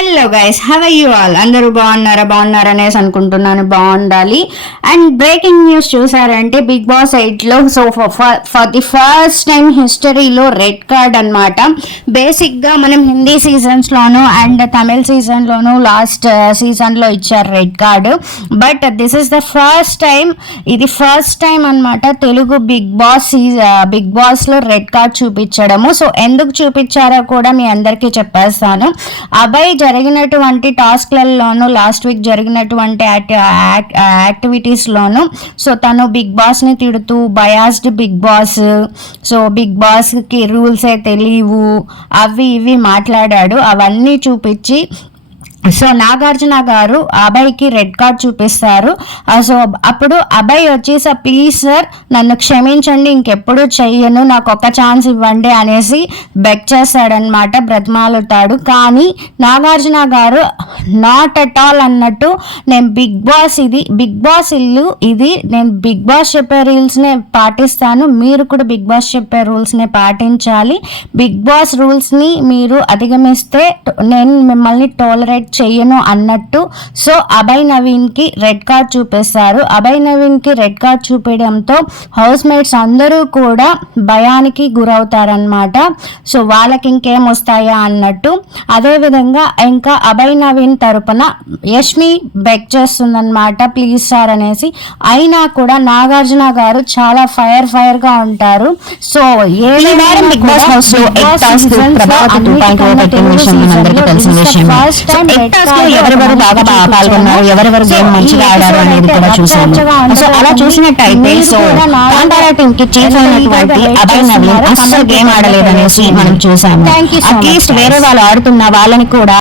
Hello guys, how you all? అందరూ బాగున్నారా అనేసి అనుకుంటున్నాను. బాగుండాలి. అండ్ బ్రేకింగ్ న్యూస్ చూసారంటే బిగ్ బాస్ 8లో so for the first time హిస్టరీలో రెడ్ కార్డ్ అనమాట. బేసిక్గా మనం హిందీ సీజన్స్లోను అండ్ తమిళ సీజన్లోను లాస్ట్ సీజన్లో ఇచ్చారు red card. But this is the first time, ఇది ఫస్ట్ టైం అనమాట తెలుగు బిగ్ బాస్లో రెడ్ కార్డ్ చూపించడము. సో ఎందుకు చూపించారో కూడా మీ అందరికీ చెప్పేస్తాను. అబ్బాయి జరిగినటువంటి టాస్క్లలోను లాస్ట్ వీక్ జరిగినటువంటి యాక్టివిటీస్లోను సో తను బిగ్ బాస్ని తిడుతూ biased Bigg Boss, so Bigg బాస్కి రూల్సే తెలియవు అవి ఇవి మాట్లాడాడు. అవన్నీ చూపించి సో నాగార్జున గారు అభయ్కి రెడ్ కార్డ్ చూపిస్తారు. సో అప్పుడు అభయ్ వచ్చి సార్ ప్లీజ్ సార్ నన్ను క్షమించండి, ఇంకెప్పుడు చెయ్యను, నాకు ఒక ఛాన్స్ ఇవ్వండి అనేసి బెగ్ చేస్తాడనమాట, బ్రతిమాలుతాడు. కానీ నాగార్జున గారు నాట్ అట్ ఆల్ అన్నట్టు నేను బిగ్ బాస్ ఇల్లు ఇది, నేను బిగ్ బాస్ చెప్పే రూల్స్నే పాటిస్తాను, మీరు కూడా బిగ్ బాస్ చెప్పే రూల్స్నే పాటించాలి, బిగ్ బాస్ రూల్స్ని మీరు అధిగమిస్తే నేను మిమ్మల్ని టోలరేట్ చెయ్యను అన్నట్టు సో అభయ్ నవీన్కి రెడ్ కార్డ్ చూపిస్తారు. అభయ్ నవీన్కి రెడ్ కార్డ్ చూపించడంతో హౌస్ మేట్స్ అందరూ కూడా భయానికి గురవుతారనమాట. సో వాళ్ళకి ఇంకేం వస్తాయా అన్నట్టు. అదేవిధంగా ఇంకా అభయ్ నవీన్ తరపున యష్మి బెగ్ చేస్తుందన్నమాట ప్లీజ్ సార్ అనేసి. అయినా కూడా నాగార్జున గారు చాలా ఫైర్ గా ఉంటారు. సో ఎవరెవరు బాగా పాల్గొన్నారు, ఎవరెవరు గేమ్ మంచిగా ఆడారు అనేది కూడా చూసాము. సో అలా చూసినట్టయితే సో కాంతారా టీమ్ కి చీఫ్ అయినటువంటి అభయ్ నవీన్ అస్సలు గేమ్ ఆడలేదనేసి మనం చూసాము. అట్లీస్ట్ వేరే వాళ్ళు ఆడుతున్న వాళ్ళని కూడా